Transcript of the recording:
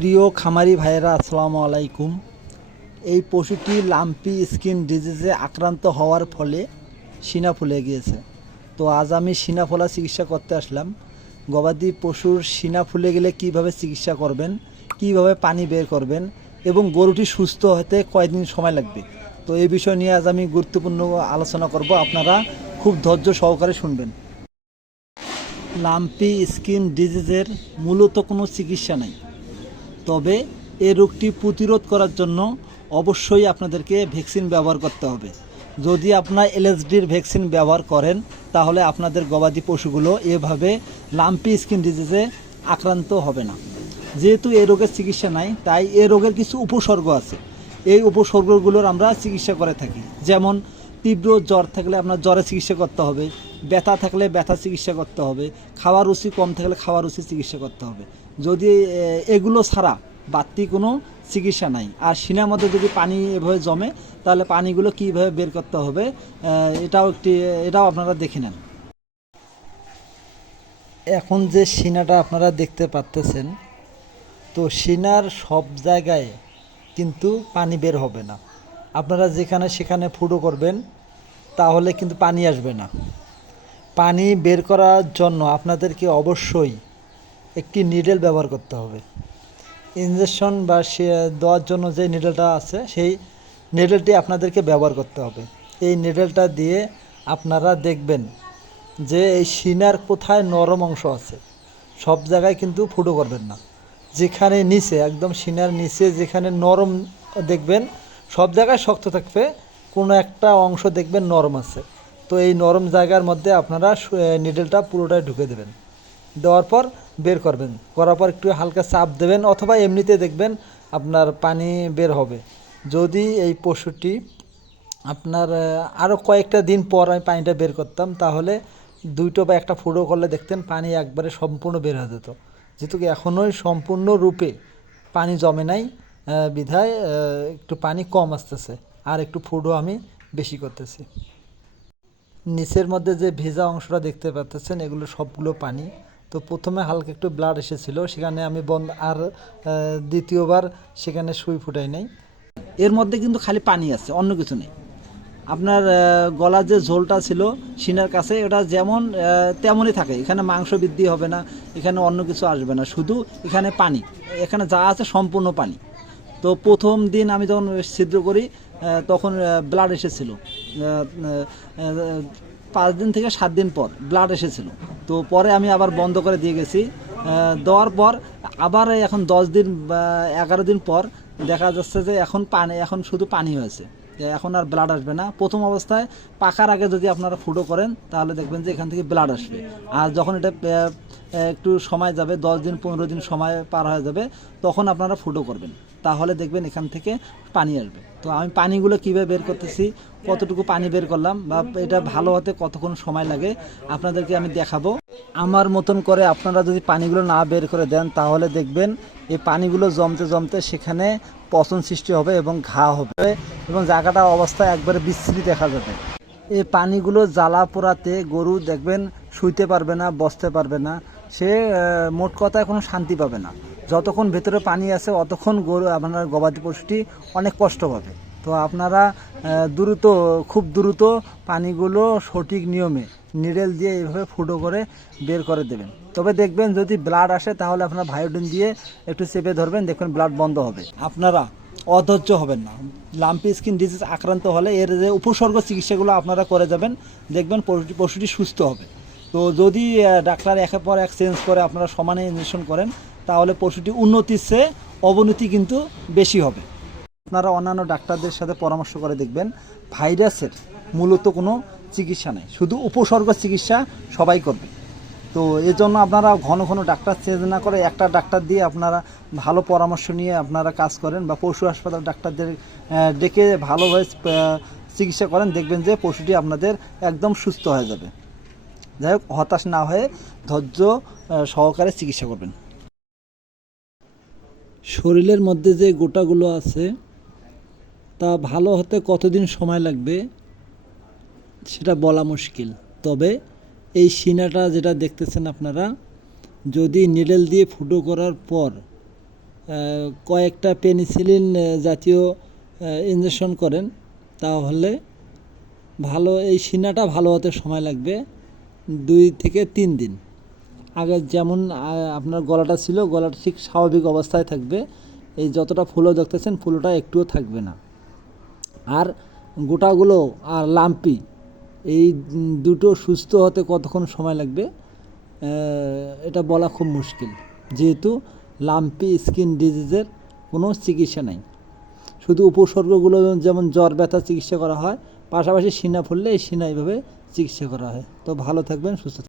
প্রিয় খামারি ভাইয়েরা, আসসালামু আলাইকুম। এই পশুটি লাম্পি স্কিন ডিজিজে আক্রান্ত হওয়ার ফলে সিনা ফুলে গিয়েছে। তো আজ আমি সিনা ফোলা চিকিৎসা করতে আসলাম। গবাদি পশুর সিনা ফুলে গেলে কীভাবে চিকিৎসা করবেন, কীভাবে পানি বের করবেন এবং গরুটি সুস্থ হতে কয়দিন সময় লাগবে? তো এই বিষয় নিয়ে আজ আমি গুরুত্বপূর্ণ আলোচনা করব। আপনারা খুব ধৈর্য সহকারে শুনবেন। লাম্পি স্কিন ডিজিজের মূলত কোনো চিকিৎসা নাই। তবে এই রোগটি প্রতিরোধ করার জন্য অবশ্যই আপনাদেরকে ভ্যাকসিন ব্যবহার করতে হবে। যদি আপনার এলএসডির ভ্যাকসিন ব্যবহার করেন, তাহলে আপনাদের গবাদি পশুগুলো এভাবে লাম্পি স্কিন ডিজিজে আক্রান্ত হবে না। যেহেতু এই রোগের চিকিৎসা নাই, তাই এই রোগের কিছু উপসর্গ আছে। এই উপসর্গগুলোর আমরা চিকিৎসা করে থাকি। যেমন, তীব্র জ্বর থাকলে আপনার জ্বরে চিকিৎসা করতে হবে, ব্যথা থাকলে ব্যথা চিকিৎসা করতে হবে, খাওয়ার রুচি কম থাকলে খাওয়ার রুচি চিকিৎসা করতে হবে। যদি এগুলো ছাড়া বাড়তি কোনো চিকিৎসা নাই। আর সিনার মধ্যে যদি পানি এভাবে জমে, তাহলে পানিগুলো কীভাবে বের করতে হবে এটাও একটি, এটাও আপনারা দেখে নেন। এখন যে সিনাটা আপনারা দেখতে পাচ্তেছেন তো সিনার সব জায়গায় কিন্তু পানি বের হবে না। আপনারা যেখানে সেখানে ফুটো করবেন, তাহলে কিন্তু পানি আসবে না। পানি বের করার জন্য আপনাদেরকে অবশ্যই একটি নিডেল ব্যবহার করতে হবে। ইঞ্জেকশন বা সে দেওয়ার জন্য যে নিডেলটা আছে, সেই নিডেলটি আপনাদেরকে ব্যবহার করতে হবে। এই নিডেলটা দিয়ে আপনারা দেখবেন যে এই সিনার কোথায় নরম অংশ আছে। সব জায়গায় কিন্তু ফুটো করবেন না। যেখানে নিচে, একদম সিনার নিচে যেখানে নরম দেখবেন, সব জায়গায় শক্ত থাকবে, কোনো একটা অংশ দেখবেন নরম আছে। তো এই নরম জায়গার মধ্যে আপনারা নিডেলটা পুরোটাই ঢুকে দেবেন। দেওয়ার পর বের করবেন। করার পর একটু হালকা চাপ দেবেন অথবা এমনিতে দেখবেন আপনার পানি বের হবে। যদি এই পশুটি আপনার আরও কয়েকটা দিন পর আমি পানিটা বের করতাম, তাহলে দুইটো বা একটা ফুটো করলে দেখতেন পানি একবারে সম্পূর্ণ বের হয়ে যেত। যেহেতু এখনোই সম্পূর্ণ রূপে পানি জমে নাই বিধায় একটু পানি কম আসতেছে। আর একটু ফুটো আমি বেশি করতেছি। নিচের মধ্যে যে ভেজা অংশটা দেখতে পাচ্ছেন, এগুলো সবগুলো পানি। তো প্রথমে হালকা একটু ব্লাড এসেছিল, সেখানে আমি বন্ধ আর দ্বিতীয়বার সেখানে সুই ফুটাই নাই। এর মধ্যে কিন্তু খালি পানি আছে, অন্য কিছু নেই। আপনার গলার যে ঝোলটা ছিল সিনার কাছে, ওটা যেমন তেমনই থাকে। এখানে মাংস বৃদ্ধি হবে না, এখানে অন্য কিছু আসবে না। শুধু এখানে পানি, এখানে যা আছে সম্পূর্ণ পানি। তো প্রথম দিন আমি যখন ছিদ্র করি তখন ব্লাড এসেছিল। পাঁচ দিন থেকে সাত দিন পর ব্লাড এসেছিল। তো পরে আমি আবার বন্ধ করে দিয়ে গেছি। দেওয়ার পর আবার এখন দশ দিন বা এগারো দিন পর দেখা যাচ্ছে যে এখন পানি, এখন শুধু পানি হয়েছে। এখন আর ব্লাড আসবে না। প্রথম অবস্থায় পাকার আগে যদি আপনারা ফুটো করেন, তাহলে দেখবেন যে এখান থেকে ব্লাড আসবে। আর যখন এটা একটু সময় যাবে, দশ দিন, পনেরো দিন সময় পার হয়ে যাবে, তখন আপনারা ফুটো করবেন। তাহলে দেখবেন এখান থেকে পানি আসবে। তো আমি পানিগুলো কীভাবে বের করতেছি, কতটুকু পানি বের করলাম বা এটা ভালো হতে কতক্ষণ সময় লাগে, আপনাদেরকে আমি দেখাবো। আমার মতন করে আপনারা যদি পানিগুলো না বের করে দেন, তাহলে দেখবেন এই পানিগুলো জমতে জমতে সেখানে পচন সৃষ্টি হবে এবং ঘা হবে এবং জায়গাটা অবস্থা একবারে বিস্তৃতি দেখা যাবে। এই পানিগুলো জ্বালা পোড়াতে গরু দেখবেন শুইতে পারবে না, বসতে পারবে না। সে মোট কথায় কোনো শান্তি পাবে না। যতক্ষণ ভেতরে পানি আছে, অতক্ষণ গরু, আপনার গবাদি পশুটি অনেক কষ্ট পাবে। তো আপনারা দ্রুত, খুব দ্রুত পানিগুলো সঠিক নিয়মে নিডেল দিয়ে এইভাবে ফুটো করে বের করে দেবেন। তবে দেখবেন যদি ব্লাড আসে, তাহলে আপনার ভায়োডিন দিয়ে একটু চেপে ধরবেন, দেখবেন ব্লাড বন্ধ হবে। আপনারা অধৈর্য হবেন না। লাম্পি স্কিন ডিজিজ আক্রান্ত হলে এর যে উপসর্গ চিকিৎসাগুলো আপনারা করে যাবেন, দেখবেন পশুটি সুস্থ হবে। তো যদি ডাক্তার একের পর এক চেঞ্জ করে আপনারা সমানে ইঞ্জেকশন করেন তাহলে পশুটি উন্নতির চেয়ে অবনতি কিন্তু বেশি হবে। আপনারা অন্যান্য ডাক্তারদের সাথে পরামর্শ করে দেখবেন, ভাইরাসের মূলত কোনো চিকিৎসা নেই। শুধু উপসর্গ চিকিৎসা সবাই করবে। তো এর জন্য আপনারা ঘন ঘন ডাক্তার চেঞ্জ না করে একটা ডাক্তার দিয়ে আপনারা ভালো পরামর্শ নিয়ে আপনারা কাজ করেন বা পশু হাসপাতাল ডাক্তারদের ডেকে ভালোভাবে চিকিৎসা করেন, দেখবেন যে পশুটি আপনাদের একদম সুস্থ হয়ে যাবে। যাই হোক, হতাশ না হয়ে ধৈর্য সহকারে চিকিৎসা করবেন। শরীরের মধ্যে যে গোটাগুলো আছে, তা ভালো হতে কতদিন সময় লাগবে? সেটা বলা মুশকিল। তবে এই সিনাটা যেটা দেখতেছেন আপনারা, যদি নিডেল দিয়ে ফুটো করার পর কয়েকটা পেনিসিলিন জাতীয় ইঞ্জেকশন করেন, তাহলে ভালো, এই সিনাটা ভালো হতে সময় লাগবে দুই থেকে তিন দিন। আগে যেমন আপনার গলাটা ছিল, গলাটা ঠিক স্বাভাবিক অবস্থায় থাকবে। এই যতটা ফুলো দেখতেছেন, ফুলোটা একটুও থাকবে না। আর গোটাগুলো, আর লাম্পি, এই দুটো সুস্থ হতে কতক্ষণ সময় লাগবে? এটা বলা খুব মুশকিল। যেহেতু লাম্পি, স্কিন ডিজিজের কোনো চিকিৎসা নাই। শুধু উপসর্গগুলো যেমন জ্বর, ব্যথা চিকিৎসা করা হয়, পাশাপাশি সিনা ফুললে এই সিনা এইভাবে চিকিৎসা করা হয়। তো ভালো থাকবেন, সুস্থ।